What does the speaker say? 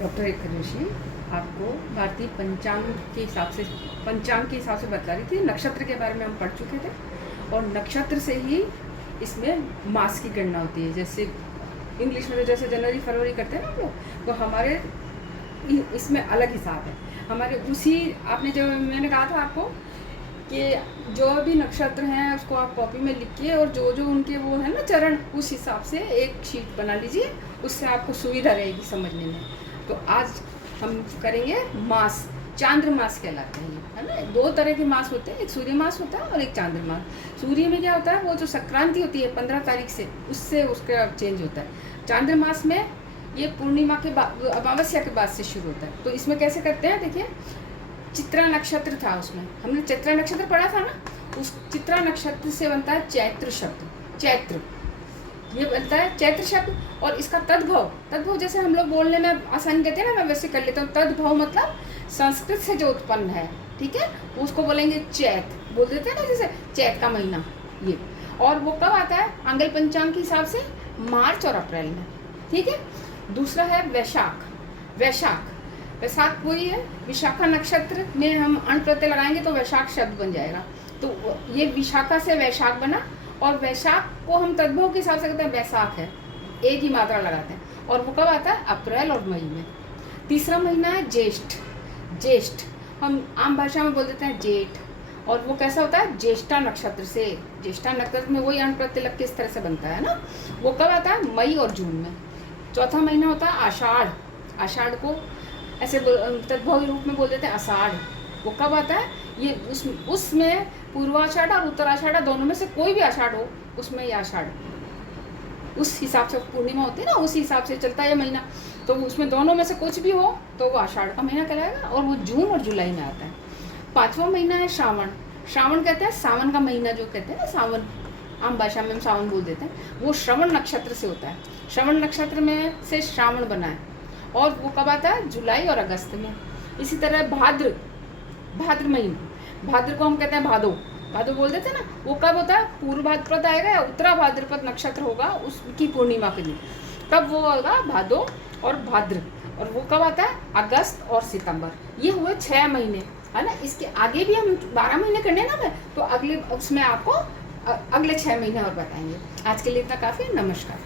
Doctor रेखा जोशी आपको भारतीय पंचांग के हिसाब से बतला रही थी। नक्षत्र के बारे में हम पढ़ चुके थे और नक्षत्र से ही इसमें मास की गणना होती है। जैसे इंग्लिश में तो जैसे जनवरी फरवरी करते हैं ना हम लोग, तो हमारे इसमें अलग हिसाब है। हमारे उसी आपने जो मैंने कहा था आपको कि जो भी नक्षत्र हैं उसको आप कॉपी में लिखिए और जो जो उनके वो है ना चरण, उस हिसाब से एक शीट बना लीजिए, उससे आपको सुविधा रहेगी समझने में। तो आज हम करेंगे मास, चांद्र मास कहलाते हैं, है ना। दो तरह के मास होते हैं, एक सूर्य मास होता है और एक चांद्र मास। सूर्य में क्या होता है, वो जो संक्रांति होती है 15 तारीख से, उससे उसका चेंज होता है। चांद्र मास में ये पूर्णिमा के बाद, अमावस्या के बाद से शुरू होता है। तो इसमें कैसे करते हैं, देखिए चित्रा नक्षत्र था, उसमें हमने चित्रा नक्षत्र पढ़ा था ना, उस चित्रा नक्षत्र से बनता है चैत्र शब्द। चैत्र ये बनता है चैत्र शब्द। और इसका तद्भव जैसे हम लोग बोलने में आसानी कहते हैं ना, मैं वैसे कर लेता हूँ। तद्भव मतलब संस्कृत से जो उत्पन्न है, ठीक है, उसको बोलेंगे चैत, बोल देते हैं ना, जैसे चैत का महीना ये। और वो कब आता है, आंग्ल पंचांग के हिसाब से मार्च और अप्रैल में, ठीक है। दूसरा है वैशाख। वैशाख वही है, विशाखा नक्षत्र में हम अण प्रत्यय लगाएंगे तो वैशाख शब्द बन जाएगा। तो ये विशाखा से वैशाख बना, और वैशाख को हम तद्भव के हिसाब से कहते हैं वैशाख है, एक ही मात्रा लगाते हैं। और वो कब आता है, अप्रैल और मई में। तीसरा महीना है ज्येष्ठ, हम आम भाषा में बोल देते हैं जेठ। और वो कैसा होता है, ज्येष्ठा नक्षत्र से। ज्येष्ठा नक्षत्र में वही अण प्रत्यय लग के इस तरह से बनता है ना। वो कब आता है, मई और जून में। चौथा महीना होता है आषाढ़ को ऐसे तद्भव रूप में बोल देते हैं आषाढ़। वो कब आता है, ये उसमें पूर्वाषाढ़ और उत्तराषाढ़ दोनों में से कोई भी आषाढ़ हो, उसमें ये आषाढ़, उस हिसाब से पूर्णिमा होती है ना, उसी हिसाब से चलता है ये महीना। तो उसमें दोनों में से कुछ भी हो तो वो आषाढ़ का महीना कहलाएगा, और वो जून और जुलाई में आता है। पांचवा महीना है श्रावण कहते हैं, सावन का महीना जो कहते हैं ना, सावन आम भाषा में हम सावन बोल देते हैं, वो श्रवण नक्षत्र से होता है। श्रवण नक्षत्र में से श्रावण बना है, और वो कब आता है, जुलाई और अगस्त में। इसी तरह भाद्र महीना, भाद्र को हम कहते हैं भादो बोल देते हैं ना। वो कब होता है, पूर्व भाद्रपद आएगा या उत्तरा भाद्रपद नक्षत्र होगा उसकी पूर्णिमा के दिन, तब वो होगा भादो और भाद्र। और वो कब आता है, अगस्त और सितंबर। ये हुए 6 महीने, है ना। इसके आगे भी हम 12 महीने करने ना मैं, तो अगले उसमें आपको अगले 6 महीने और बताएंगे। आज के लिए इतना काफ़ी, नमस्कार।